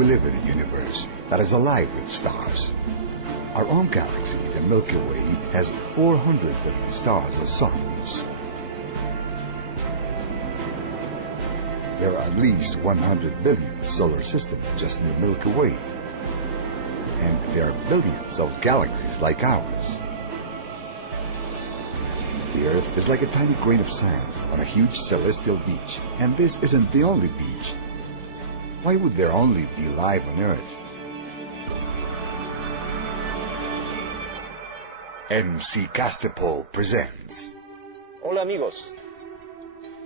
we live in a universe that is alive with stars. Our own galaxy, the Milky Way, has 400 billion stars or suns. There are at least 100 billion solar systems just in the Milky Way. And there are billions of galaxies like ours. The Earth is like a tiny grain of sand on a huge celestial beach, and this isn't the only beach. Why would there only be life on Earth? Excerpt'd presents. Hola amigos,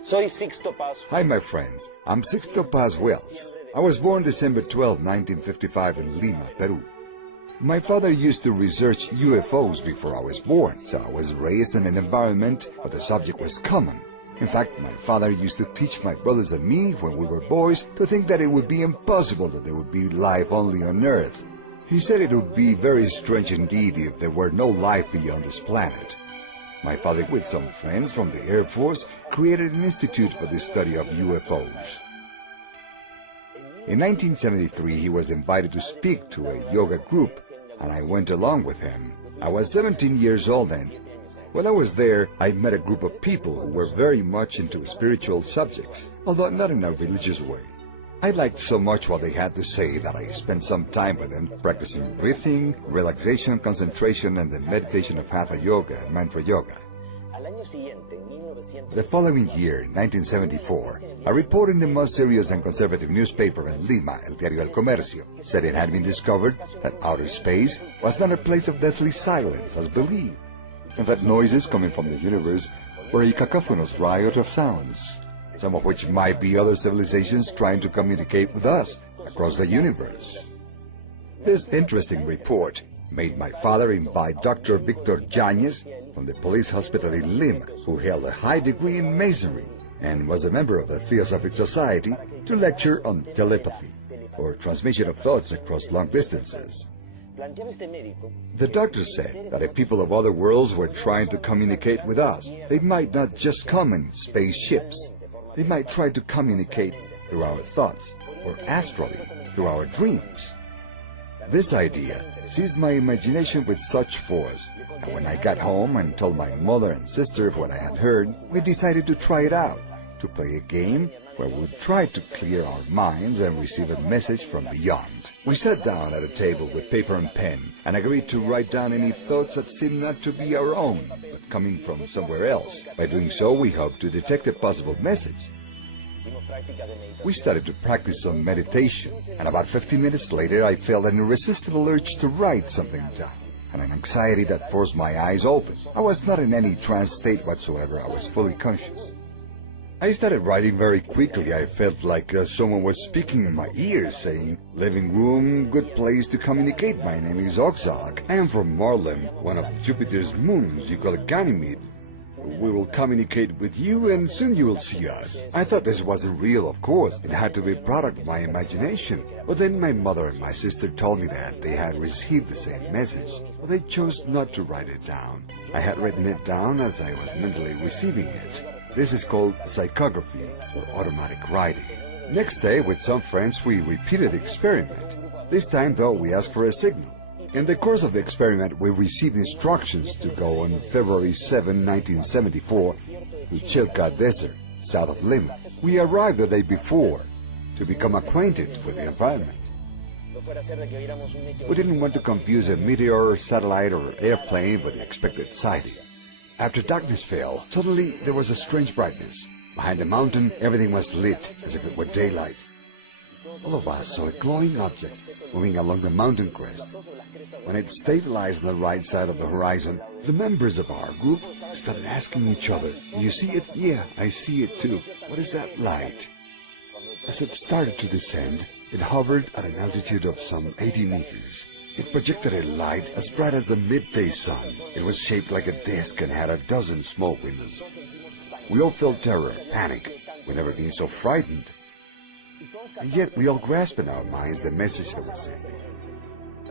soy Sixto Paz. Hi my friends, I'm Sixto Paz Wells. I was born December 12, 1955 in Lima, Peru. My father used to research UFOs before I was born, so I was raised in an environment where the subject was common. In fact, my father used to teach my brothers and me, when we were boys, to think that it would be impossible that there would be life only on Earth. He said it would be very strange indeed if there were no life beyond this planet. My father, with some friends from the Air Force, created an institute for the study of UFOs. In 1973, he was invited to speak to a yoga group, and I went along with him. I was 17 years old then. While I was there, I met a group of people who were very much into spiritual subjects, although not in a religious way. I liked so much what they had to say that I spent some time with them practicing breathing, relaxation, concentration, and the meditation of Hatha Yoga and Mantra Yoga. The following year, 1974, a report in the most serious and conservative newspaper in Lima, El Diario El Comercio, said it had been discovered that outer space was not a place of deathly silence as believed, and that noises coming from the universe were a cacophonous riot of sounds, some of which might be other civilizations trying to communicate with us across the universe. This interesting report made my father invite Dr. Victor Yañez from the police hospital in Lima, who held a high degree in masonry and was a member of the Theosophic Society, to lecture on telepathy, or transmission of thoughts across long distances. The doctor said that if people of other worlds were trying to communicate with us, they might not just come in spaceships. They might try to communicate through our thoughts, or astrally, through our dreams. This idea seized my imagination with such force, and when I got home and told my mother and sister what I had heard, we decided to try it out, to play a game where we would try to clear our minds and receive a message from beyond. We sat down at a table with paper and pen and agreed to write down any thoughts that seemed not to be our own, but coming from somewhere else. By doing so, we hoped to detect a possible message. We started to practice some meditation, and about 15 minutes later I felt an irresistible urge to write something down, and an anxiety that forced my eyes open. I was not in any trance state whatsoever. I was fully conscious. I started writing very quickly. I felt like someone was speaking in my ears, saying, "Living room, good place to communicate. My name is Oxalc. I am from Marlem, one of Jupiter's moons. You call it Ganymede. We will communicate with you, and soon you will see us." I thought this wasn't real, of course. It had to be a product of my imagination. But then my mother and my sister told me that they had received the same message, but they chose not to write it down. I had written it down as I was mentally receiving it. This is called psychography, or automatic writing. Next day, with some friends, we repeated the experiment. This time, though, we asked for a signal. In the course of the experiment, we received instructions to go on February 7, 1974, to Chilca Desert, south of Lima. We arrived the day before to become acquainted with the environment. We didn't want to confuse a meteor, satellite, or airplane with the expected sighting. After darkness fell, suddenly there was a strange brightness. Behind the mountain, everything was lit as if it were daylight. All of us saw a glowing object moving along the mountain crest. When it stabilized on the right side of the horizon, the members of our group started asking each other, "Do you see it?" "Yeah, I see it too." "What is that light?" As it started to descend, it hovered at an altitude of some 80 meters. It projected a light as bright as the midday sun. It was shaped like a disc and had a dozen small windows. We all felt terror, panic. We'd never been so frightened. And yet we all grasped in our minds the message that was sent.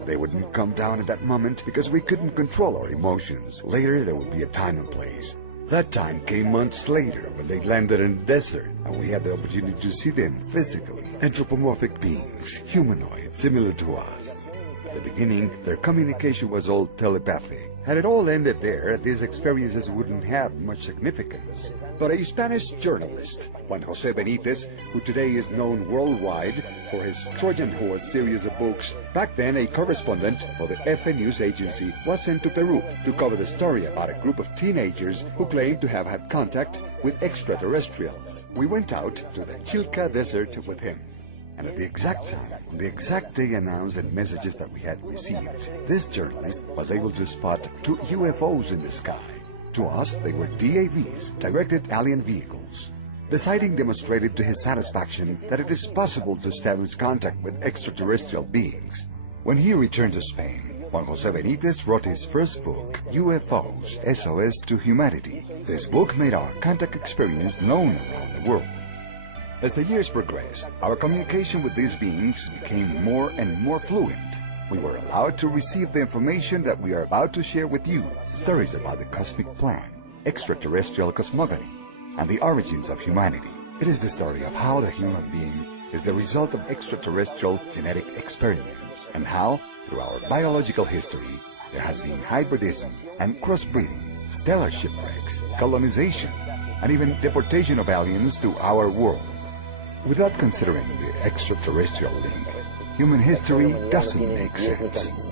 They wouldn't come down at that moment because we couldn't control our emotions. Later there would be a time and place. That time came months later when they landed in the desert, and we had the opportunity to see them physically. Anthropomorphic beings, humanoid, similar to us. At the beginning, their communication was all telepathic. Had it all ended there, these experiences wouldn't have much significance. But a Spanish journalist, Juan José Benítez, who today is known worldwide for his Trojan Horse series of books, back then a correspondent for the FN News Agency, was sent to Peru to cover the story about a group of teenagers who claimed to have had contact with extraterrestrials. We went out to the Chilca Desert with him. And at the exact time, on the exact day announced and messages that we had received, this journalist was able to spot 2 UFOs in the sky. To us, they were DAVs, directed alien vehicles. The sighting demonstrated to his satisfaction that it is possible to establish contact with extraterrestrial beings. When he returned to Spain, Juan José Benítez wrote his first book, UFOs, SOS to Humanity. This book made our contact experience known around the world. As the years progressed, our communication with these beings became more and more fluent. We were allowed to receive the information that we are about to share with you, stories about the cosmic plan, extraterrestrial cosmogony, and the origins of humanity. It is the story of how the human being is the result of extraterrestrial genetic experiments, and how, through our biological history, there has been hybridism and crossbreeding, stellar shipwrecks, colonization, and even deportation of aliens to our world. Without considering the extraterrestrial link, human history doesn't make sense.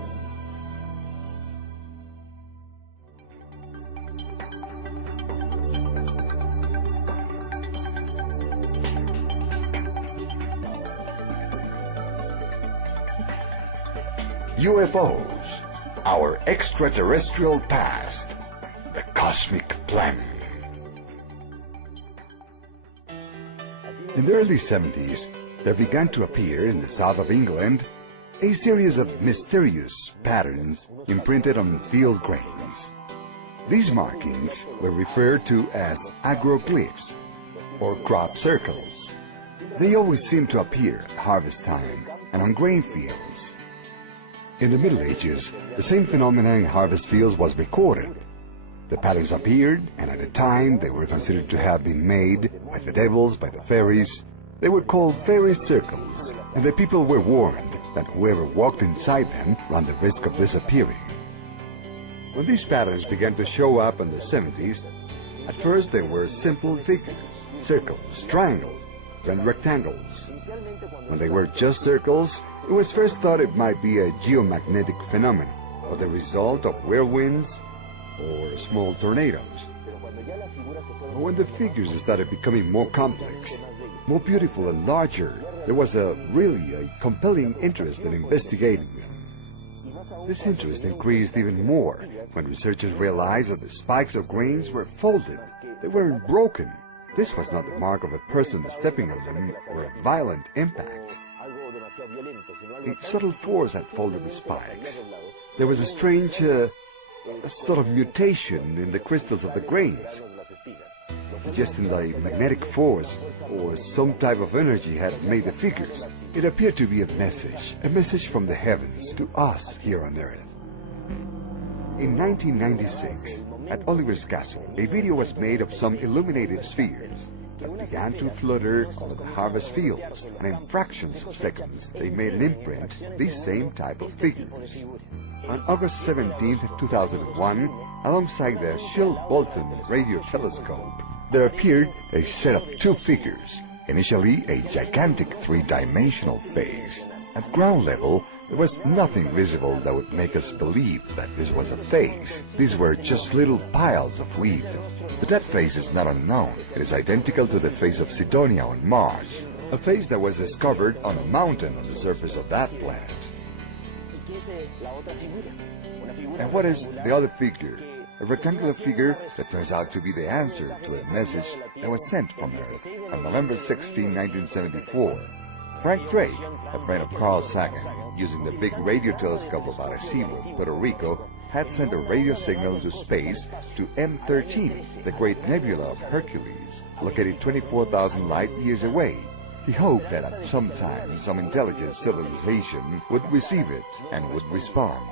UFOs, our extraterrestrial past, the cosmic plan. In the early 70s, there began to appear in the south of England a series of mysterious patterns imprinted on field grains. These markings were referred to as agroglyphs, or crop circles. They always seemed to appear at harvest time and on grain fields. In the Middle Ages, the same phenomenon in harvest fields was recorded. The patterns appeared, and at the time they were considered to have been made by the devils, by the fairies. They were called fairy circles, and the people were warned that whoever walked inside them ran the risk of disappearing. When these patterns began to show up in the 70s, at first they were simple figures, circles, triangles, and rectangles. When they were just circles, it was first thought it might be a geomagnetic phenomenon, or the result of whirlwinds or small tornadoes. But when the figures started becoming more complex, more beautiful and larger, there was really a compelling interest in investigating them. This interest increased even more when researchers realized that the spikes of grains were folded. They weren't broken. This was not the mark of a person stepping on them or a violent impact. A subtle force had folded the spikes. There was a strange sort of mutation in the crystals of the grains, suggesting that a magnetic force or some type of energy had made the figures. It appeared to be a message from the heavens to us here on Earth. In 1996, at Oliver's Castle, a video was made of some illuminated spheres that began to flutter over the harvest fields, and in fractions of seconds they made an imprint, these same type of figures. On August 17, 2001, alongside the Schill-Bolton radio telescope, there appeared a set of 2 figures, initially a gigantic 3-dimensional phase. At ground level, there was nothing visible that would make us believe that this was a phase. These were just little piles of weed. But that phase is not unknown. It is identical to the phase of Cydonia on Mars, a phase that was discovered on a mountain on the surface of that planet. And what is the other figure? A rectangular figure that turns out to be the answer to a message that was sent from Earth on November 16, 1974. Frank Drake, a friend of Carl Sagan, using the big radio telescope of Arecibo, Puerto Rico, had sent a radio signal to space to M13, the great nebula of Hercules, located 24,000 light-years away. He hoped that at some time some intelligent civilization would receive it and would respond.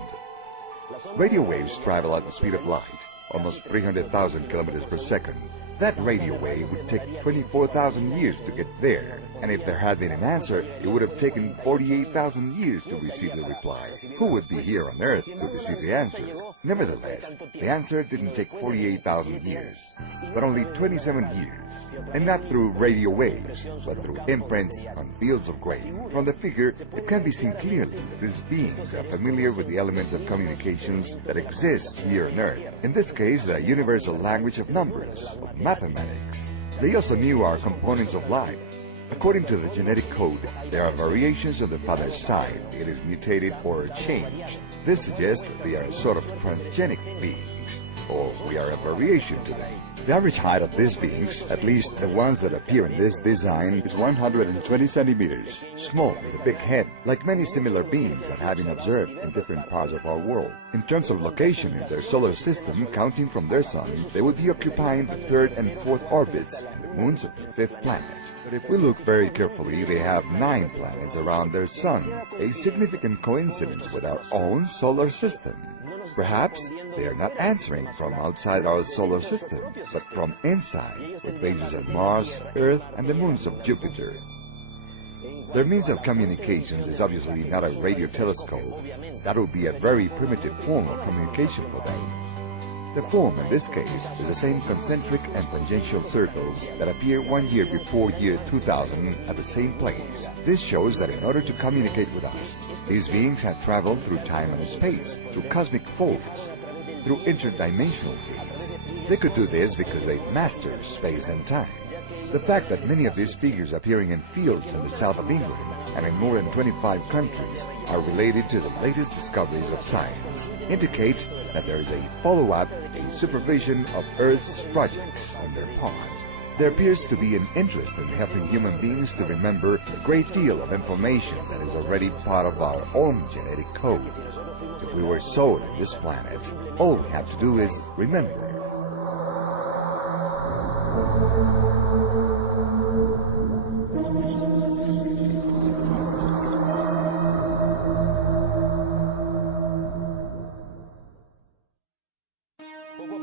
Radio waves travel at the speed of light. almost 300,000 kilometers per second. That radio wave would take 24,000 years to get there, and if there had been an answer, it would have taken 48,000 years to receive the reply. Who would be here on Earth to receive the answer? Nevertheless, the answer didn't take 48,000 years, but only 27 years, and not through radio waves, but through imprints on fields of grain. From the figure, it can be seen clearly that these beings are familiar with the elements of communications that exist here on Earth. In this case, the universal language of numbers, of mathematics. They also knew our components of life. According to the genetic code, there are variations on the father's side. It is mutated or changed. This suggests that they are a sort of transgenic beings, or we are a variation to them. The average height of these beings, at least the ones that appear in this design, is 120 centimeters, small with a big head, like many similar beings that have been observed in different parts of our world. In terms of location in their solar system, counting from their sun, they would be occupying the third and fourth orbits and the moons of the fifth planet. But if we look very carefully, they have 9 planets around their sun, a significant coincidence with our own solar system. Perhaps they are not answering from outside our solar system, but from inside, with bases on Mars, Earth, and the moons of Jupiter. Their means of communications is obviously not a radio telescope. That would be a very primitive form of communication for them. The form in this case is the same concentric and tangential circles that appear 1 year before year 2000 at the same place. This shows that in order to communicate with us, these beings had traveled through time and space, through cosmic folds, through interdimensional gates. They could do this because they mastered space and time. The fact that many of these figures appearing in fields in the south of England and in more than 25 countries are related to the latest discoveries of science indicate that there is a follow-up, a supervision of Earth's projects on their part. There appears to be an interest in helping human beings to remember a great deal of information that is already part of our own genetic code. If we were sold on this planet, all we have to do is remember.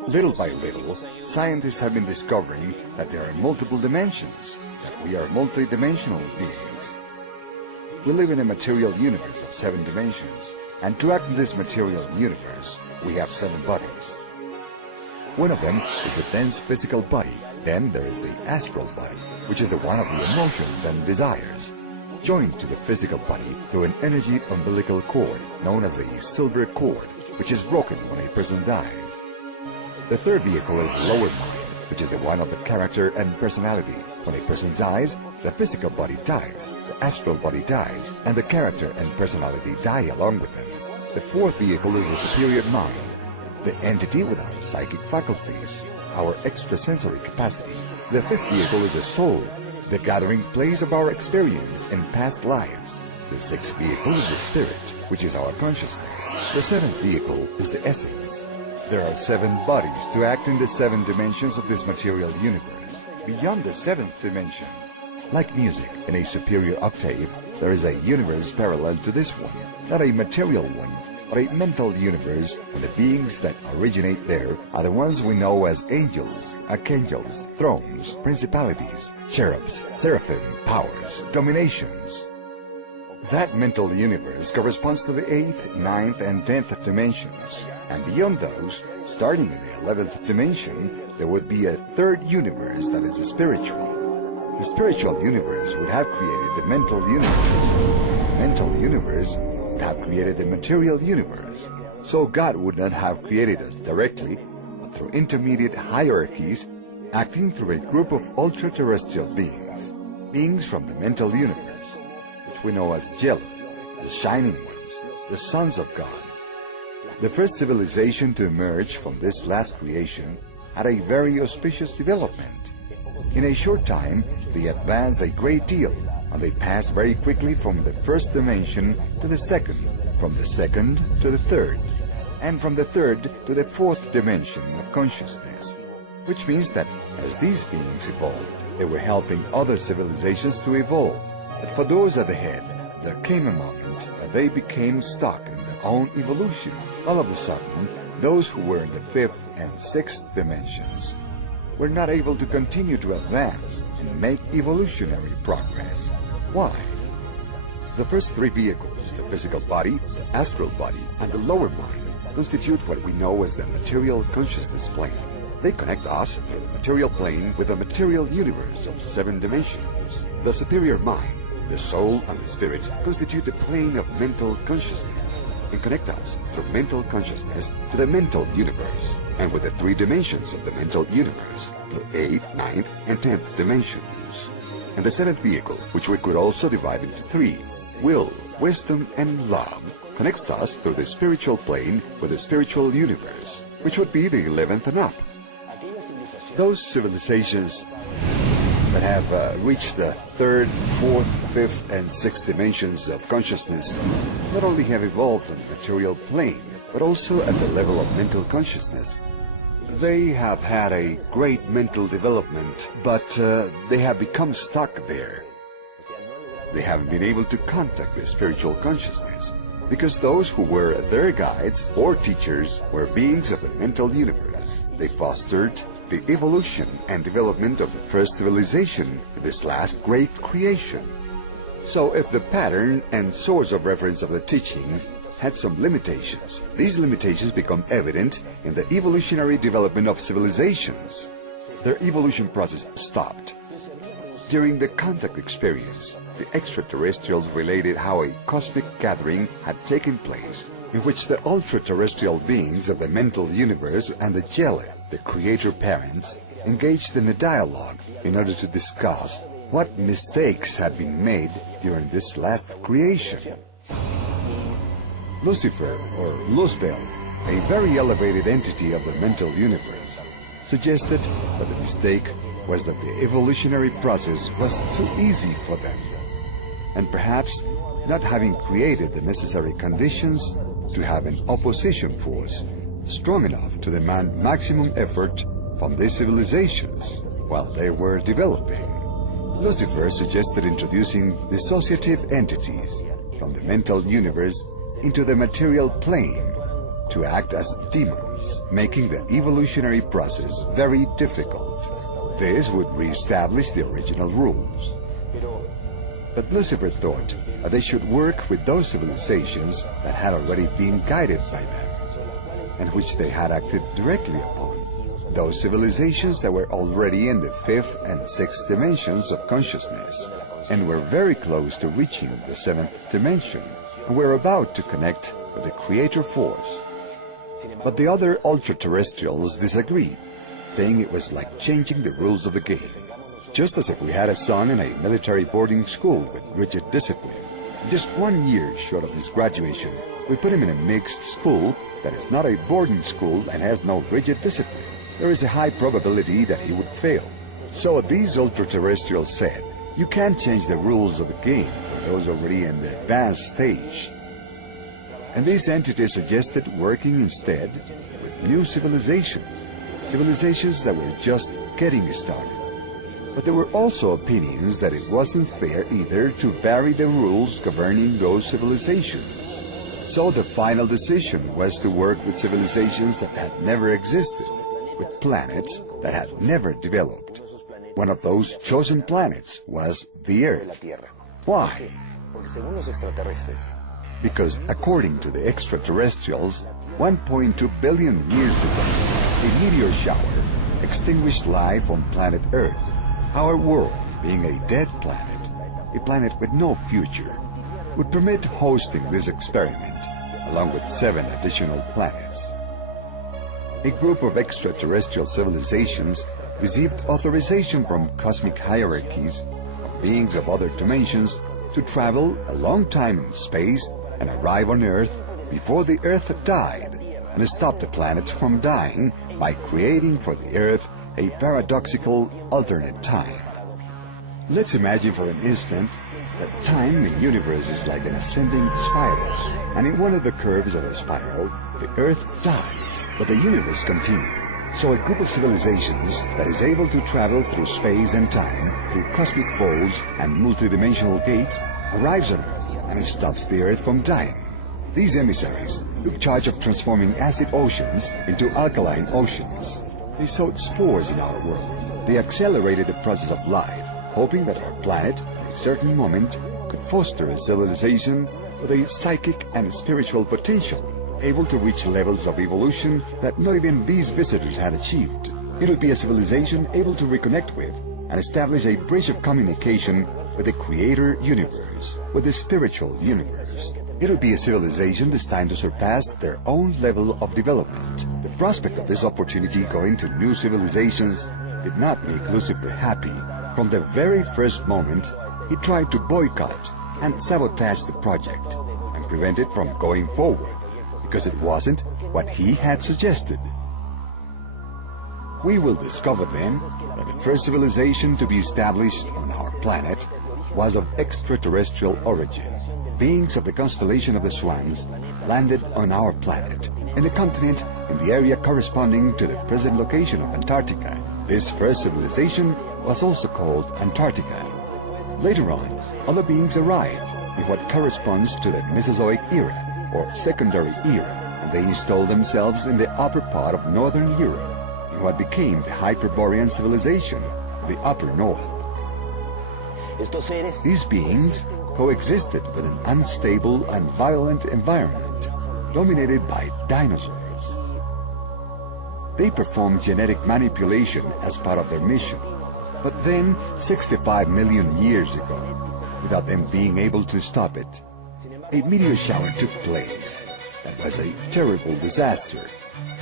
Little by little, scientists have been discovering that there are multiple dimensions, that we are multidimensional beings. We live in a material universe of 7 dimensions, and to act in this material universe, we have 7 bodies. One of them is the dense physical body. Then there is the astral body, which is the one of the emotions and desires, joined to the physical body through an energy umbilical cord known as the silver cord, which is broken when a person dies. The third vehicle is the lower mind, which is the one of the character and personality. When a person dies, the physical body dies, the astral body dies, and the character and personality die along with them. The fourth vehicle is the superior mind, the entity with our psychic faculties, our extrasensory capacity. The fifth vehicle is the soul, the gathering place of our experience in past lives. The sixth vehicle is the spirit, which is our consciousness. The seventh vehicle is the essence. There are 7 bodies to act in the 7 dimensions of this material universe. Beyond the 7th dimension, like music in a superior octave, there is a universe parallel to this one, not a material one, but a mental universe, and the beings that originate there are the ones we know as angels, archangels, thrones, principalities, cherubs, seraphim, powers, dominations. That mental universe corresponds to the 8th, 9th, and 10th dimensions. And beyond those, starting in the 11th dimension, there would be a 3rd universe that is spiritual. The spiritual universe would have created the mental universe. The mental universe would have created the material universe. So God would not have created us directly, but through intermediate hierarchies, acting through a group of ultra-terrestrial beings, beings from the mental universe, which we know as Jello, the shining ones, the sons of God. The first civilization to emerge from this last creation had a very auspicious development. In a short time, they advanced a great deal, and they passed very quickly from the first dimension to the second, from the second to the third, and from the third to the 4th dimension of consciousness, which means that as these beings evolved, they were helping other civilizations to evolve. But for those at the head, there came a moment that they became stuck in their own evolution. All of a sudden, Those who were in the fifth and sixth dimensions were not able to continue to advance and make evolutionary progress. Why? The first three vehicles, the physical body, the astral body, and the lower mind, constitute what we know as the material consciousness plane. They connect us through the material plane with the material universe of 7 dimensions. The superior mind, the soul, and the spirit constitute the plane of mental consciousness and connect us through mental consciousness to the mental universe, and with the 3 dimensions of the mental universe, the 8th, 9th, and 10th dimensions. And the 7th vehicle, which we could also divide into 3, will, wisdom, and love, connects us through the spiritual plane with the spiritual universe, which would be the 11th and up. Those civilizations that have reached the 3rd, 4th, 5th, and 6th dimensions of consciousness not only have evolved on the material plane, but also at the level of mental consciousness. They have had a great mental development, but they have become stuck there. They haven't been able to contact the spiritual consciousness, because those who were their guides or teachers were beings of the mental universe. They fostered the evolution and development of the first civilization, this last great creation. So if the pattern and source of reference of the teachings had some limitations, these limitations become evident in the evolutionary development of civilizations. Their evolution process stopped. During the contact experience, the extraterrestrials related how a cosmic gathering had taken place, in which the ultra-terrestrial beings of the mental universe and the Jelle, the creator parents, engaged in a dialogue in order to discuss what mistakes had been made during this last creation. Lucifer, or Luzbel, a very elevated entity of the mental universe, suggested that the mistake was that the evolutionary process was too easy for them, and perhaps not having created the necessary conditions to have an opposition force strong enough to demand maximum effort from these civilizations while they were developing. Lucifer suggested introducing dissociative entities from the mental universe into the material plane to act as demons, making the evolutionary process very difficult. This would re-establish the original rules. But Lucifer thought that they should work with those civilizations that had already been guided by them, and which they had acted directly upon. Those civilizations that were already in the 5th and 6th dimensions of consciousness, and were very close to reaching the 7th dimension, and were about to connect with the creator force. But the other ultra-terrestrials disagreed, saying it was like changing the rules of the game. Just as if we had a son in a military boarding school with rigid discipline. Just 1 year short of his graduation, we put him in a mixed school that is not a boarding school and has no rigid discipline. There is a high probability that he would fail. So these ultra-terrestrials said, you can't change the rules of the game for those already in the advanced stage. And these entities suggested working instead with new civilizations, civilizations that were just getting started. But there were also opinions that it wasn't fair either to vary the rules governing those civilizations. So the final decision was to work with civilizations that had never existed, with planets that had never developed. One of those chosen planets was the Earth. Why? Because according to the extraterrestrials, 1.2 billion years ago, a meteor shower extinguished life on planet Earth. Our world, being a dead planet, a planet with no future, would permit hosting this experiment, along with 7 additional planets. A group of extraterrestrial civilizations received authorization from cosmic hierarchies, of beings of other dimensions, to travel a long time in space and arrive on Earth before the Earth died, and stop the planet from dying by creating for the Earth a paradoxical alternate time. Let's imagine for an instant that time in the universe is like an ascending spiral, and in one of the curves of the spiral, the Earth died, but the universe continued. So a group of civilizations that is able to travel through space and time, through cosmic folds and multidimensional gates, arrives on Earth and stops the Earth from dying. These emissaries took charge of transforming acid oceans into alkaline oceans. They sowed spores in our world. They accelerated the process of life, hoping that our planet, at a certain moment, could foster a civilization with a psychic and spiritual potential, able to reach levels of evolution that not even these visitors had achieved. It would be a civilization able to reconnect with and establish a bridge of communication with the creator universe, with the spiritual universe. It would be a civilization destined to surpass their own level of development. The prospect of this opportunity going to new civilizations did not make Lucifer happy. From the very first moment, he tried to boycott and sabotage the project and prevent it from going forward, because it wasn't what he had suggested. We will discover then that the first civilization to be established on our planet was of extraterrestrial origin. Beings of the constellation of the Swans landed on our planet, in a continent in the area corresponding to the present location of Antarctica. This first civilization was also called Antarctica. Later on, other beings arrived in what corresponds to the Mesozoic era, or secondary era, and they installed themselves in the upper part of northern Europe, in what became the Hyperborean civilization, the Upper North. These beings coexisted with an unstable and violent environment, dominated by dinosaurs. They performed genetic manipulation as part of their mission, but then, 65 million years ago, without them being able to stop it, a meteor shower took place. That was a terrible disaster.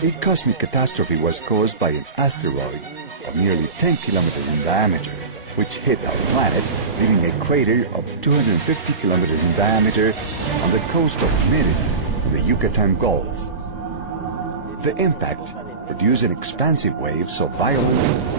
A cosmic catastrophe was caused by an asteroid of nearly 10 kilometers in diameter, which hit our planet, leaving a crater of 250 kilometers in diameter on the coast of Mérida in the Yucatan Gulf. The impact produced an expansive wave so violent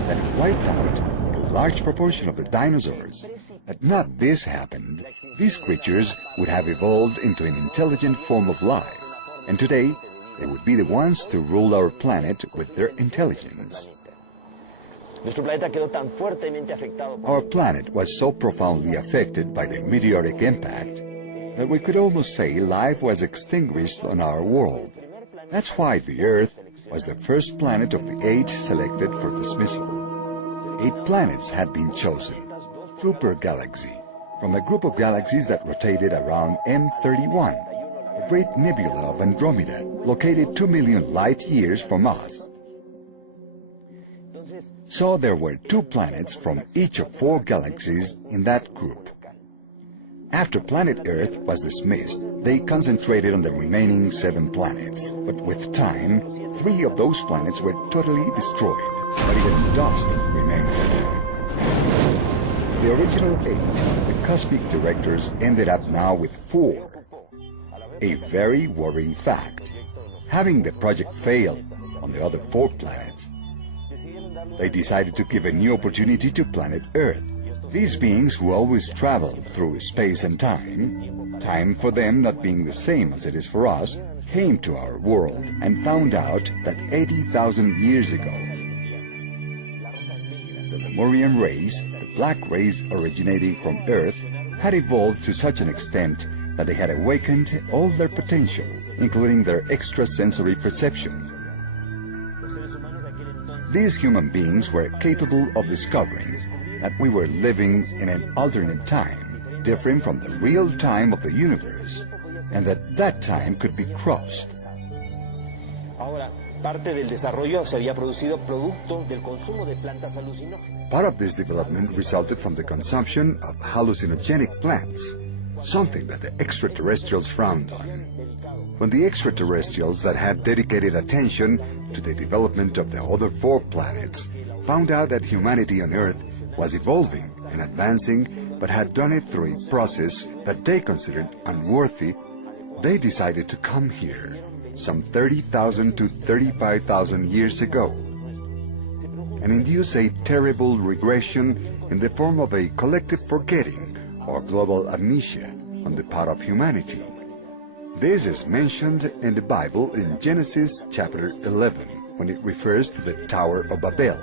that it wiped out a large proportion of the dinosaurs. Had not this happened, these creatures would have evolved into an intelligent form of life, and today they would be the ones to rule our planet with their intelligence. Our planet was so profoundly affected by the meteoric impact that we could almost say life was extinguished on our world. That's why the Earth was the first planet of the 8 selected for dismissal. 8 planets had been chosen, through per galaxy, from a group of galaxies that rotated around M31, a great nebula of Andromeda, located 2 million light-years from us. So there were 2 planets from each of 4 galaxies in that group. After planet Earth was dismissed, they concentrated on the remaining 7 planets. But with time, 3 of those planets were totally destroyed, but even dust remained for them. The original 8, the cosmic directors, ended up now with 4. A very worrying fact. Having the project fail on the other 4 planets, they decided to give a new opportunity to planet Earth. These beings who always travel through space and time for them not being the same as it is for us, came to our world and found out that 80,000 years ago, the Lemurian race, the black race originating from Earth, had evolved to such an extent that they had awakened all their potential, including their extrasensory perception. These human beings were capable of discovering that we were living in an alternate time, different from the real time of the universe, and that that time could be crossed. Part of this development resulted from the consumption of hallucinogenic plants, something that the extraterrestrials frowned on. When the extraterrestrials that had dedicated attention to the development of the other 4 planets found out that humanity on Earth was evolving and advancing, but had done it through a process that they considered unworthy, they decided to come here, some 30,000 to 35,000 years ago, and induce a terrible regression in the form of a collective forgetting or global amnesia on the part of humanity. This is mentioned in the Bible in Genesis chapter 11, when it refers to the Tower of Babel.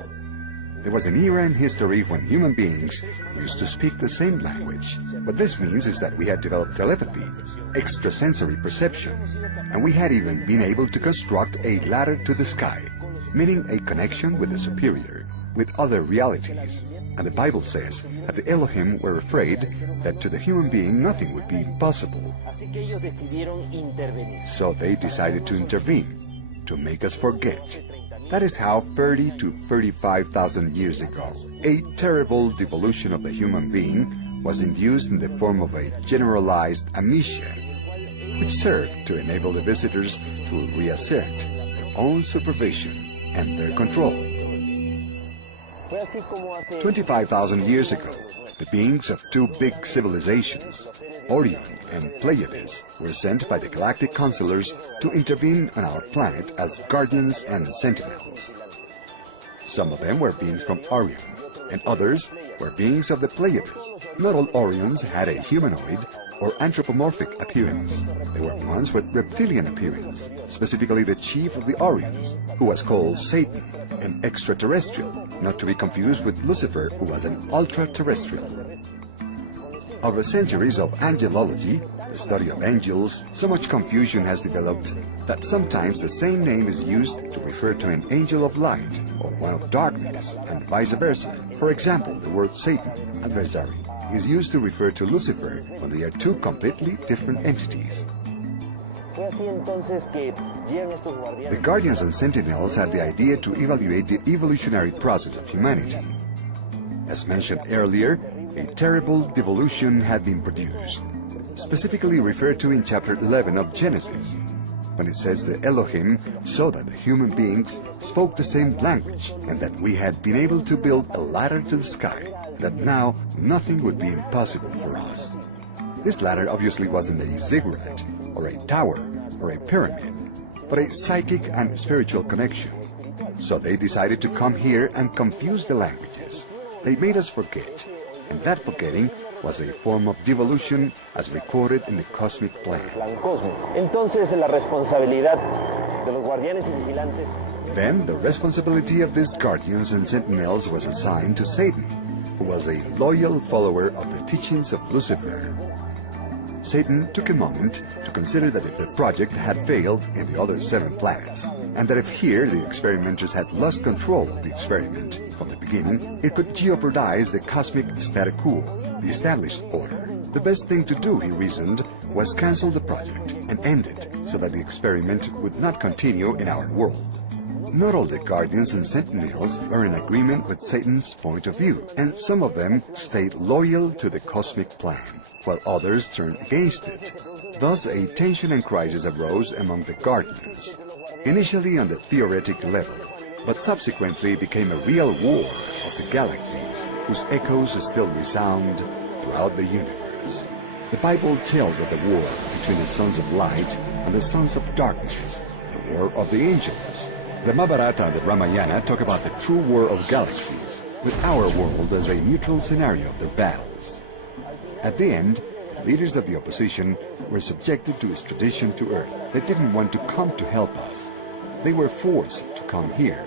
There was an era in history when human beings used to speak the same language. What this means is that we had developed telepathy, extrasensory perception, and we had even been able to construct a ladder to the sky, meaning a connection with the superior, with other realities. And the Bible says that the Elohim were afraid that to the human being nothing would be impossible. So they decided to intervene, to make us forget. That is how 30 to 35,000 years ago, a terrible devolution of the human being was induced in the form of a generalized amnesia, which served to enable the visitors to reassert their own supervision and their control. 25,000 years ago, the beings of two big civilizations, Orion and Pleiades, were sent by the galactic counselors to intervene on our planet as guardians and sentinels. Some of them were beings from Orion, and others were beings of the Pleiades. Not all Orions had a humanoid or anthropomorphic appearance. There were ones with reptilian appearance, specifically the chief of the Orions, who was called Satan, an extraterrestrial, not to be confused with Lucifer, who was an ultra-terrestrial. Over centuries of angelology, the study of angels, so much confusion has developed that sometimes the same name is used to refer to an angel of light or one of darkness, and vice versa. For example, the word Satan, adversary, is used to refer to Lucifer when they are two completely different entities. The Guardians and Sentinels had the idea to evaluate the evolutionary process of humanity. As mentioned earlier, a terrible devolution had been produced, specifically referred to in chapter 11 of Genesis, when it says the Elohim saw that the human beings spoke the same language and that we had been able to build a ladder to the sky, that now nothing would be impossible for us. This ladder obviously wasn't a ziggurat, or a tower, or a pyramid, but a psychic and spiritual connection. So they decided to come here and confuse the languages. They made us forget, and that forgetting was a form of devolution as recorded in the cosmic plan. Then the responsibility of these guardians and sentinels was assigned to Satan, who was a loyal follower of the teachings of Lucifer. Satan took a moment to consider that if the project had failed in the other 7 planets, and that if here the experimenters had lost control of the experiment from the beginning, it could jeopardize the cosmic statu quo, the established order. The best thing to do, he reasoned, was cancel the project and end it so that the experiment would not continue in our world. Not all the Guardians and Sentinels were in agreement with Satan's point of view, and some of them stayed loyal to the cosmic plan, while others turned against it. Thus, a tension and crisis arose among the Guardians, initially on the theoretic level, but subsequently became a real war of the galaxies, whose echoes still resound throughout the universe. The Bible tells of the war between the sons of light and the sons of darkness, the war of the angels. The Mahabharata and the Ramayana talk about the true war of galaxies, with our world as a neutral scenario of their battles. At the end, the leaders of the opposition were subjected to extradition to Earth. They didn't want to come to help us. They were forced to come here.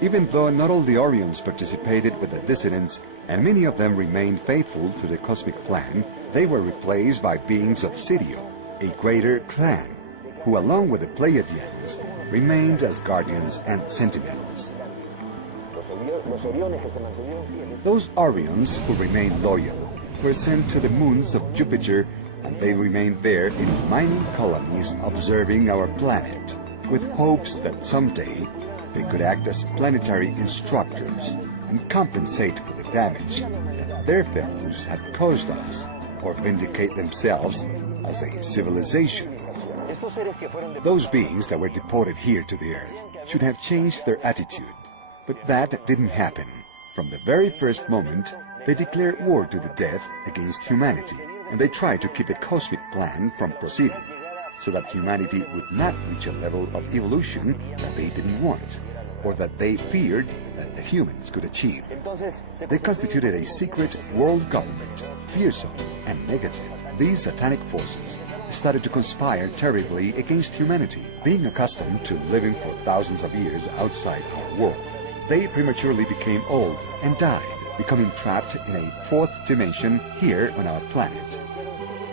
Even though not all the Orions participated with the dissidents, and many of them remained faithful to the cosmic plan, they were replaced by beings of Sirio, a greater clan, who along with the Pleiadians remained as guardians and sentinels. Those Orions who remained loyal were sent to the moons of Jupiter, and they remained there in mining colonies observing our planet, with hopes that someday they could act as planetary instructors and compensate for the damage that their fellows had caused us, or vindicate themselves as a civilization. Those beings that were deported here to the Earth should have changed their attitude, but that didn't happen. From the very first moment, they declared war to the death against humanity, and they tried to keep the cosmic plan from proceeding, so that humanity would not reach a level of evolution that they didn't want, or that they feared that the humans could achieve. They constituted a secret world government, fearsome and negative. These satanic forces started to conspire terribly against humanity, being accustomed to living for thousands of years outside our world. they prematurely became old and died, becoming trapped in a fourth dimension here on our planet.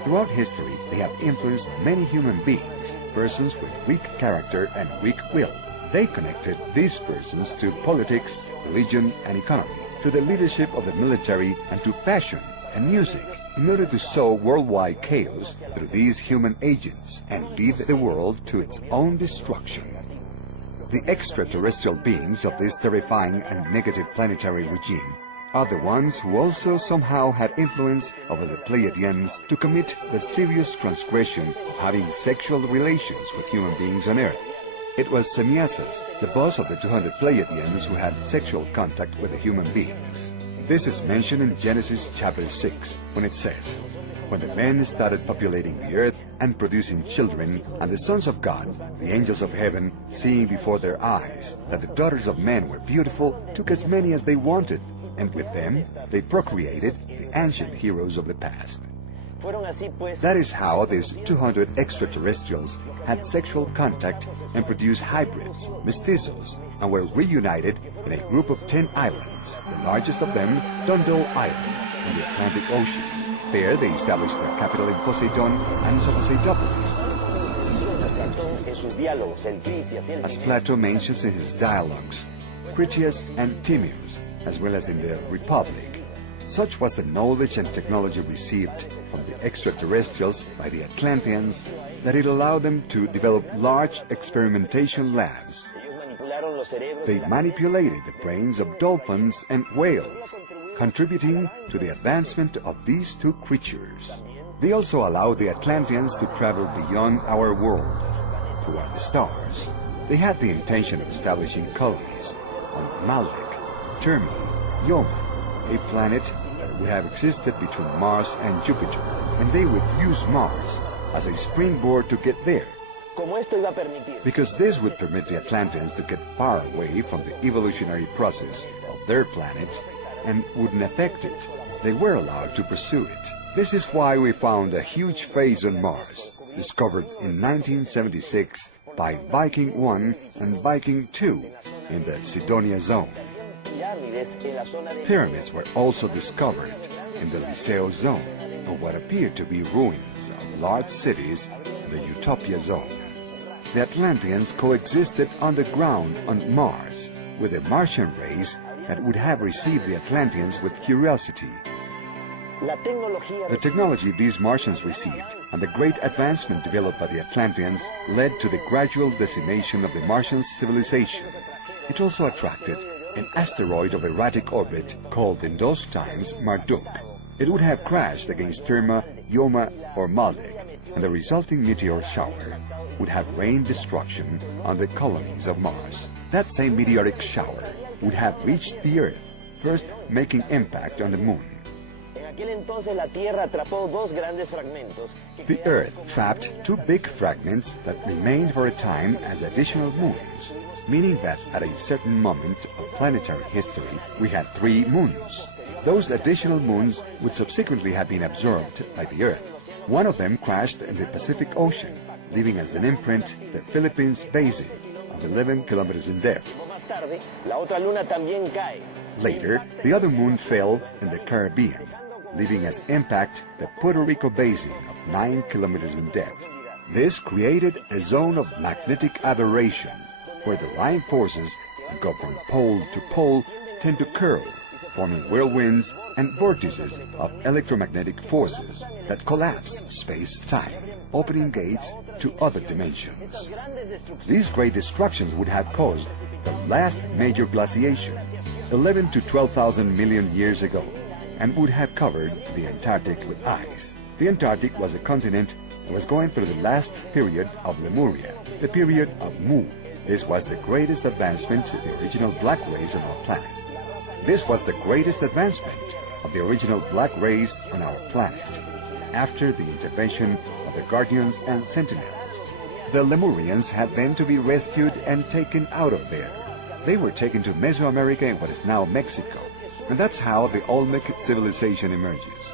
Throughout history, they have influenced many human beings, persons with weak character and weak will. They connected these persons to politics, religion, and economy, to the leadership of the military, and to fashion and music, in order to sow worldwide chaos through these human agents and lead the world to its own destruction. The extraterrestrial beings of this terrifying and negative planetary regime are the ones who also somehow had influence over the Pleiadians to commit the serious transgression of having sexual relations with human beings on Earth. It was Semyasis, the boss of the 200 Pleiadians, who had sexual contact with the human beings. This is mentioned in Genesis chapter 6, when it says, "When the men started populating the earth and producing children, and the sons of God, the angels of heaven, seeing before their eyes that the daughters of men were beautiful, took as many as they wanted, and with them they procreated the ancient heroes of the past." That is how these 200 extraterrestrials had sexual contact and produced hybrids, mestizos, and were reunited in a group of 10 islands, the largest of them, Dondo Island, in the Atlantic Ocean. There they established their capital in Poseidon and Poseidopolis. As Plato mentions in his dialogues, Critias and Timaeus, as well as in the Republic. Such was the knowledge and technology received from the extraterrestrials by the Atlanteans that it allowed them to develop large experimentation labs. They manipulated the brains of dolphins and whales, contributing to the advancement of these two creatures. They also allowed the Atlanteans to travel beyond our world, toward the stars. They had the intention of establishing colonies on Maldek, Termi, Yoma, a planet that would have existed between Mars and Jupiter, and they would use Mars as a springboard to get there, because this would permit the Atlanteans to get far away from the evolutionary process of their planet and wouldn't affect it. They were allowed to pursue it. This is why we found a huge phase on Mars, discovered in 1976 by Viking 1 and Viking 2 in the Sidonia zone. Pyramids were also discovered in the Liceo zone, or what appeared to be ruins of large cities in the Utopia zone. The Atlanteans coexisted underground on Mars with a Martian race that would have received the Atlanteans with curiosity. The technology these Martians received and the great advancement developed by the Atlanteans led to the gradual decimation of the Martian civilization. It also attracted an asteroid of erratic orbit called in those times Marduk. It would have crashed against Terma, Yoma, or Maldek, and the resulting meteor shower would have rained destruction on the colonies of Mars. That same meteoric shower would have reached the Earth, first making impact on the Moon. The Earth trapped two big fragments that remained for a time as additional moons, meaning that at a certain moment of planetary history we had 3 moons. Those additional moons would subsequently have been absorbed by the Earth. One of them crashed in the Pacific Ocean, leaving as an imprint the Philippines basin of 11 kilometers in depth. Later, the other moon fell in the Caribbean, leaving as impact the Puerto Rico basin of 9 kilometers in depth. This created a zone of magnetic aberration, where the line forces that go from pole to pole tend to curl, forming whirlwinds and vortices of electromagnetic forces that collapse space-time, opening gates to other dimensions. These great destructions would have caused the last major glaciation, 11 to 12,000 million years ago, and would have covered the Antarctic with ice. The Antarctic was a continent that was going through the last period of Lemuria, the period of Mu. This was the greatest advancement of the original black race on our planet. This was the greatest advancement of the original black race on our planet, after the intervention of the Guardians and Sentinels. The Lemurians had then to be rescued and taken out of there. They were taken to Mesoamerica in what is now Mexico, and that's how the Olmec civilization emerges.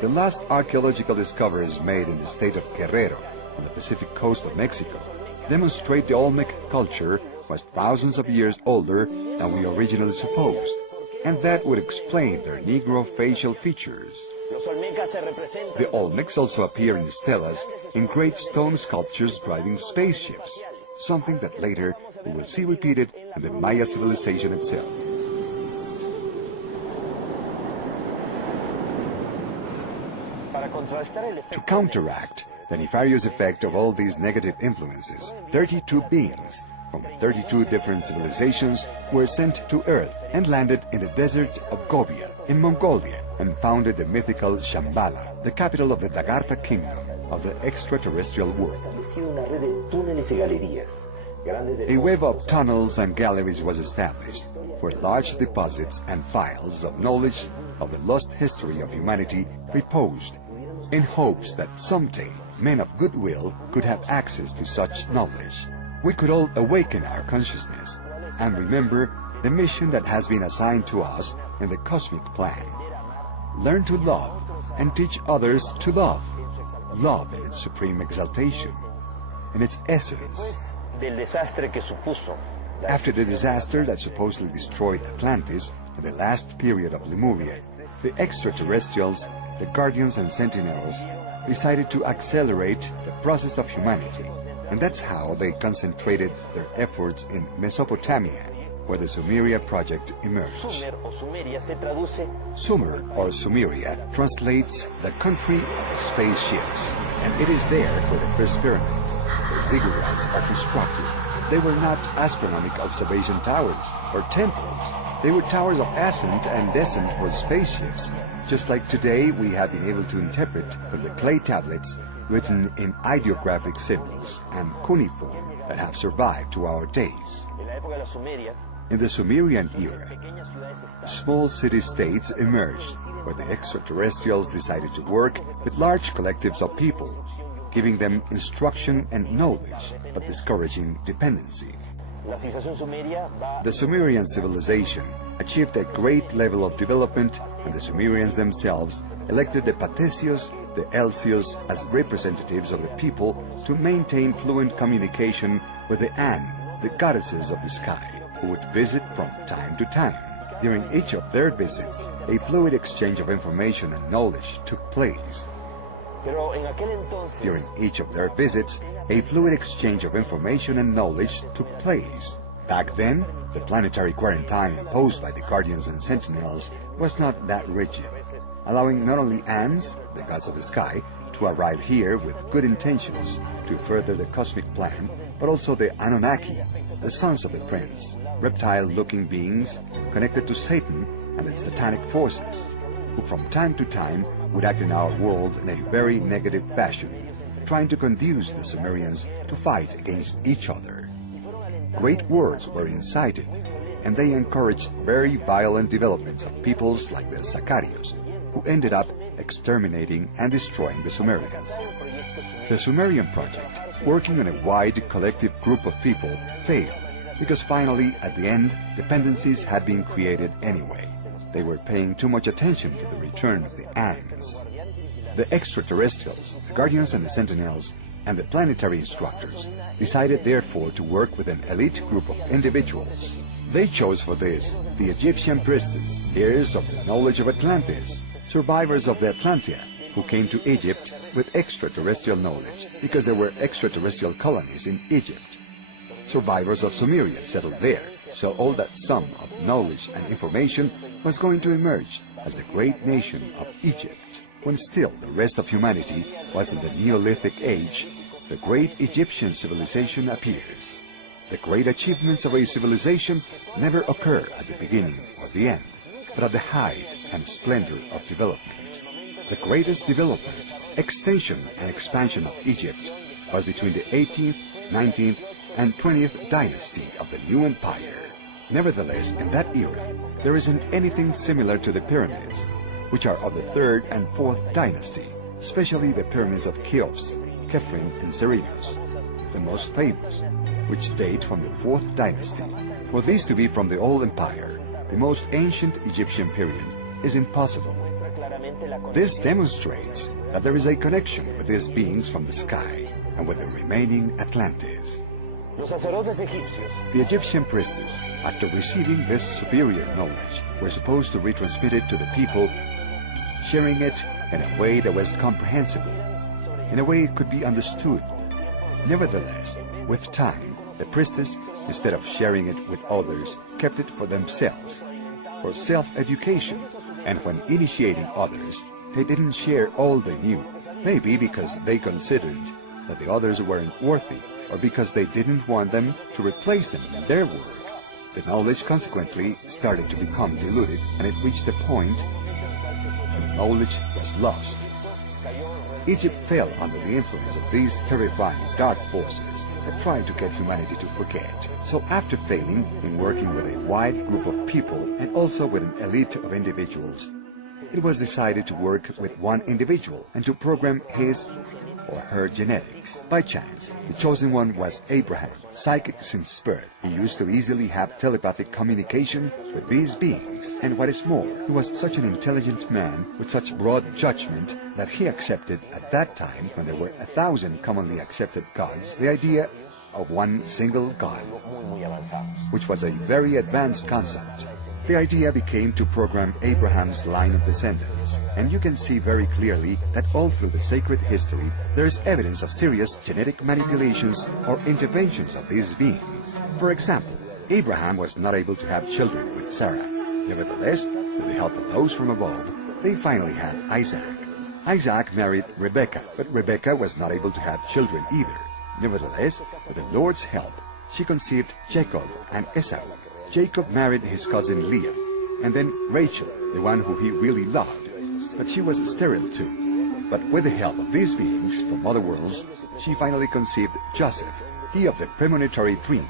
The last archaeological discoveries made in the state of Guerrero, on the Pacific coast of Mexico, demonstrate the Olmec culture was thousands of years older than we originally supposed, and that would explain their Negro facial features. The Olmecs also appear in stelas in great stone sculptures driving spaceships, something that later we will see repeated in the Maya civilization itself. To counteract the nefarious effect of all these negative influences, 32 beings from 32 different civilizations were sent to Earth and landed in the desert of Gobi in Mongolia and founded the mythical Shambhala, the capital of the Dagartha kingdom of the extraterrestrial world. A web of tunnels and galleries was established, where large deposits and files of knowledge of the lost history of humanity reposed, in hopes that someday men of goodwill could have access to such knowledge. We could all awaken our consciousness and remember the mission that has been assigned to us in the cosmic plan. Learn to love and teach others to love. Love in its supreme exaltation, in its essence. After the disaster that supposedly destroyed Atlantis in the last period of Lemuria, the extraterrestrials, the guardians and sentinels, decided to accelerate the process of humanity, and that's how they concentrated their efforts in Mesopotamia, where the Sumeria project emerged. Sumer, or Sumeria, translates the country of spaceships, and it is there where the first pyramids, the ziggurats, are constructed. They were not astronomical observation towers or temples. They were towers of ascent and descent for spaceships, just like today we have been able to interpret from the clay tablets written in ideographic symbols and cuneiform that have survived to our days. In the Sumerian era, small city-states emerged where the extraterrestrials decided to work with large collectives of people, giving them instruction and knowledge, but discouraging dependency. The Sumerian civilization achieved a great level of development, and the Sumerians themselves elected the Patesios, the Elsios as representatives of the people to maintain fluent communication with the An, the goddesses of the sky, who would visit from time to time. During each of their visits, a fluid exchange of information and knowledge took place. During each of their visits, a fluid exchange of information and knowledge took place. Back then, the planetary quarantine imposed by the guardians and sentinels was not that rigid, allowing not only Ans, the gods of the sky, to arrive here with good intentions to further the cosmic plan, but also the Anunnaki, the sons of the prince, reptile-looking beings connected to Satan and its satanic forces, who from time to time would act in our world in a very negative fashion, trying to conduce the Sumerians to fight against each other. Great wars were incited, and they encouraged very violent developments of peoples like the Sacarios, who ended up exterminating and destroying the Sumerians. The Sumerian project, working on a wide collective group of people, failed, because finally, at the end, dependencies had been created anyway. They were paying too much attention to the return of the Ans. The extraterrestrials, the guardians and the sentinels, and the planetary instructors decided therefore to work with an elite group of individuals. They chose for this the Egyptian priestess, heirs of the knowledge of Atlantis, survivors of the Atlantia, who came to Egypt with extraterrestrial knowledge because there were extraterrestrial colonies in Egypt. Survivors of Sumeria settled there, so all that sum of knowledge and information was going to emerge as the great nation of Egypt. When still the rest of humanity was in the Neolithic age, the great Egyptian civilization appears. The great achievements of a civilization never occur at the beginning or the end, but at the height and splendor of development. The greatest development, extension and expansion of Egypt was between the 18th, 19th, and 20th dynasty of the new empire. Nevertheless, in that era, there isn't anything similar to the pyramids, which are of the 3rd and 4th dynasty, especially the pyramids of Cheops, Khephren, and Cerinos, the most famous, which date from the 4th dynasty. For these to be from the old empire, the most ancient Egyptian period, is impossible. This demonstrates that there is a connection with these beings from the sky and with the remaining Atlantis. Los sacerdotes egipcios The Egyptian priestess, after receiving this superior knowledge, were supposed to retransmit it to the people, sharing it in a way that was comprehensible, in a way it could be understood. Nevertheless, with time, the priestess, instead of sharing it with others, kept it for themselves, for self-education, and when initiating others, they didn't share all they knew, maybe because they considered that the others weren't worthy, or because they didn't want them to replace them in their work. The knowledge consequently started to become diluted, and it reached a point when knowledge was lost. Egypt fell under the influence of these terrifying dark forces that tried to get humanity to forget. So after failing in working with a wide group of people and also with an elite of individuals, it was decided to work with one individual and to program his or her genetics. By chance, the chosen one was Abraham, psychic since birth. He used to easily have telepathic communication with these beings. And what is more, he was such an intelligent man with such broad judgment that he accepted at that time, when there were 1,000 commonly accepted gods, the idea of one single God, which was a very advanced concept. The idea became to program Abraham's line of descendants, and you can see very clearly that all through the sacred history there is evidence of serious genetic manipulations or interventions of these beings. For example, Abraham was not able to have children with Sarah. Nevertheless, with the help of those from above, they finally had Isaac. Isaac married Rebekah, but Rebekah was not able to have children either. Nevertheless, with the Lord's help, she conceived Jacob and Esau. Jacob married his cousin Leah, and then Rachel, the one who he really loved, but she was sterile too. But with the help of these beings from other worlds, she finally conceived Joseph, he of the premonitory dreams,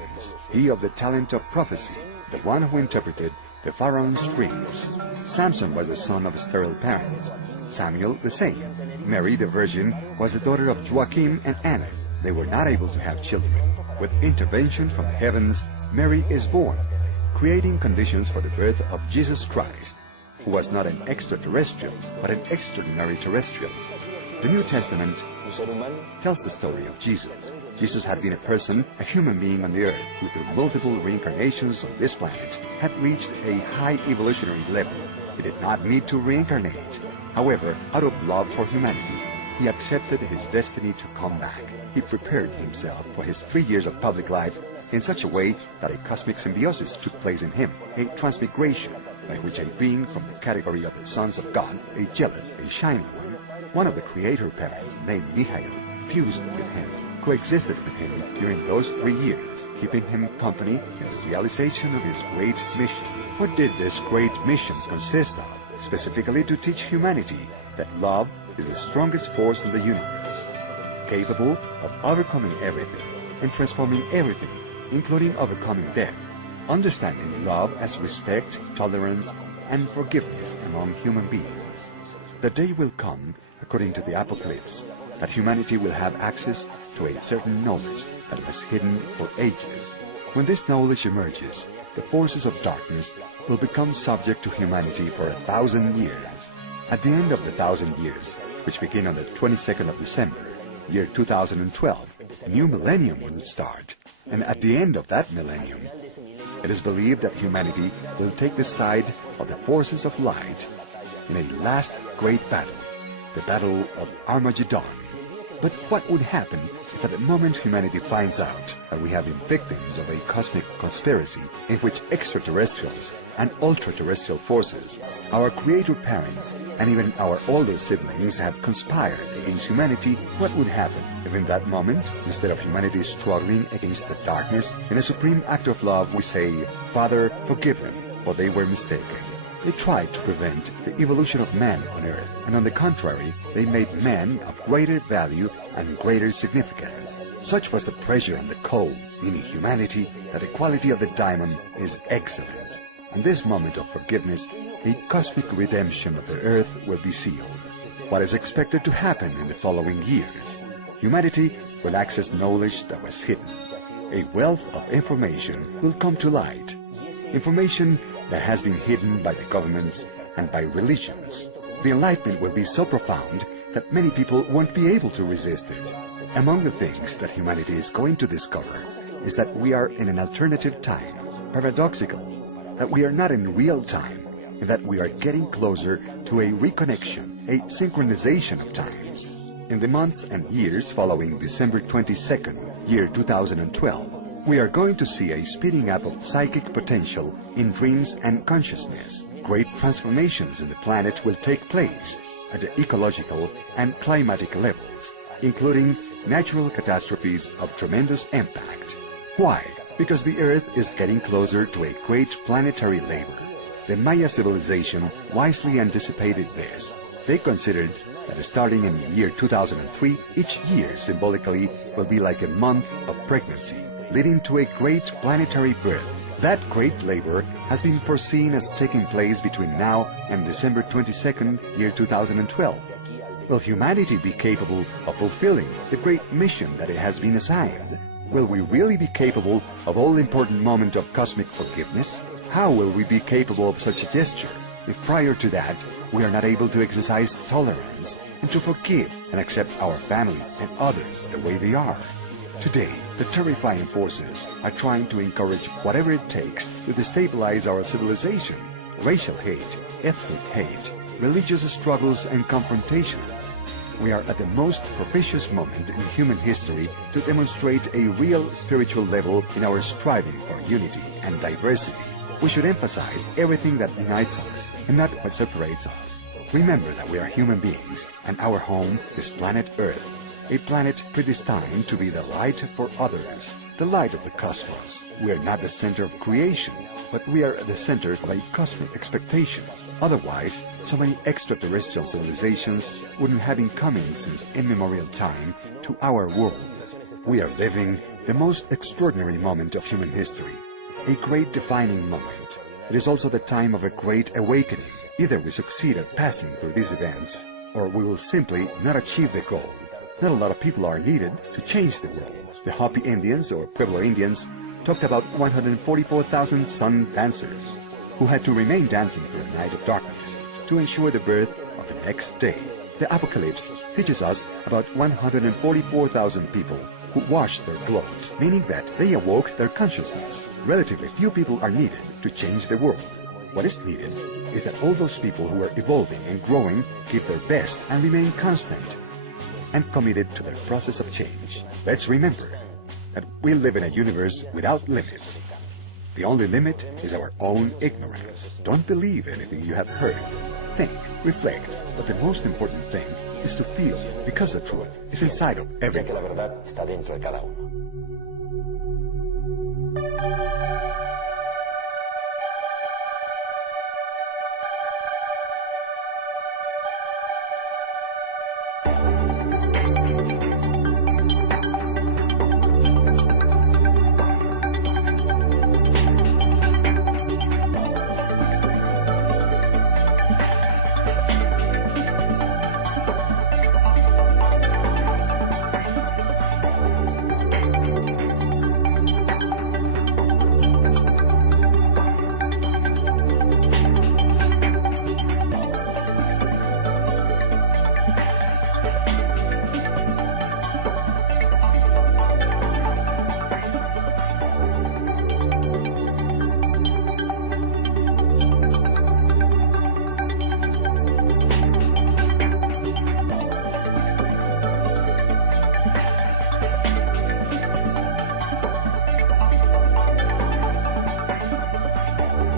he of the talent of prophecy, the one who interpreted the Pharaoh's dreams. Samson was the son of sterile parents, Samuel the same. Mary the Virgin was the daughter of Joachim and Anna. They were not able to have children. With intervention from the heavens, Mary is born, creating conditions for the birth of Jesus Christ, who was not an extraterrestrial, but an extraordinary terrestrial. The New Testament tells the story of Jesus. Jesus had been a person, a human being on the earth, who through multiple reincarnations on this planet had reached a high evolutionary level. He did not need to reincarnate. However, out of love for humanity, he accepted his destiny to come back. He prepared himself for his 3 years of public life in such a way that a cosmic symbiosis took place in him, a transmigration, by which a being from the category of the sons of God, a jealous, a shining one of the creator parents named Michael, fused with him, coexisted with him during those 3 years, keeping him company in the realization of his great mission. What did this great mission consist of? Specifically to teach humanity that love is the strongest force in the universe, capable of overcoming everything and transforming everything, including overcoming death, understanding love as respect, tolerance, and forgiveness among human beings. The day will come, according to the Apocalypse, that humanity will have access to a certain knowledge that was hidden for ages. When this knowledge emerges, the forces of darkness will become subject to humanity for 1,000 years. At the end of the 1,000 years, which begin on the 22nd of December, year 2012, a new millennium will start. And at the end of that millennium, it is believed that humanity will take the side of the forces of light in a last great battle, the Battle of Armageddon. But what would happen if at the moment humanity finds out that we have been victims of a cosmic conspiracy in which extraterrestrials and ultra-terrestrial forces, our creator parents, and even our older siblings have conspired against humanity? What would happen if in that moment, instead of humanity struggling against the darkness, in a supreme act of love we say, "Father, forgive them, for they were mistaken"? They tried to prevent the evolution of man on Earth, and on the contrary, they made man of greater value and greater significance. Such was the pressure on the coal, meaning humanity, that the quality of the diamond is excellent. In this moment of forgiveness, a cosmic redemption of the Earth will be sealed. What is expected to happen in the following years? Humanity will access knowledge that was hidden. A wealth of information will come to light. Information that has been hidden by the governments and by religions. The enlightenment will be so profound that many people won't be able to resist it. Among the things that humanity is going to discover is that we are in an alternative time, paradoxical, that we are not in real time, and that we are getting closer to a reconnection, a synchronization of times. In the months and years following December 22nd, year 2012, we are going to see a speeding up of psychic potential in dreams and consciousness. Great transformations in the planet will take place at the ecological and climatic levels, including natural catastrophes of tremendous impact. Why? Because the Earth is getting closer to a great planetary labor. The Maya civilization wisely anticipated this. They considered that starting in the year 2003, each year symbolically will be like a month of pregnancy, leading to a great planetary birth. That great labor has been foreseen as taking place between now and December 22nd, year 2012. Will humanity be capable of fulfilling the great mission that it has been assigned? Will we really be capable of all-important moment of cosmic forgiveness? How will we be capable of such a gesture if prior to that we are not able to exercise tolerance and to forgive and accept our family and others the way they are? Today, the terrifying forces are trying to encourage whatever it takes to destabilize our civilization. Racial hate, ethnic hate, religious struggles and confrontations. We are at the most propitious moment in human history to demonstrate a real spiritual level in our striving for unity and diversity. We should emphasize everything that unites us and not what separates us. Remember that we are human beings and our home is planet Earth, a planet predestined to be the light for others, the light of the cosmos. We are not the center of creation, but we are at the center of a cosmic expectation. Otherwise, so many extraterrestrial civilizations wouldn't have been coming since immemorial time to our world. We are living the most extraordinary moment of human history, a great defining moment. It is also the time of a great awakening. Either we succeed at passing through these events, or we will simply not achieve the goal. Not a lot of people are needed to change the world. The Hopi Indians, or Pueblo Indians, talked about 144,000 sun dancers who had to remain dancing through a night of darkness to ensure the birth of the next day. The Apocalypse teaches us about 144,000 people who washed their clothes, meaning that they awoke their consciousness. Relatively few people are needed to change the world. What is needed is that all those people who are evolving and growing give their best and remain constant and committed to the process of change. Let's remember that we live in a universe without limits. The only limit is our own ignorance. Don't believe anything you have heard. Think, reflect, but the most important thing is to feel, because the truth is inside of everyone. Ya que la verdad está dentro de cada uno.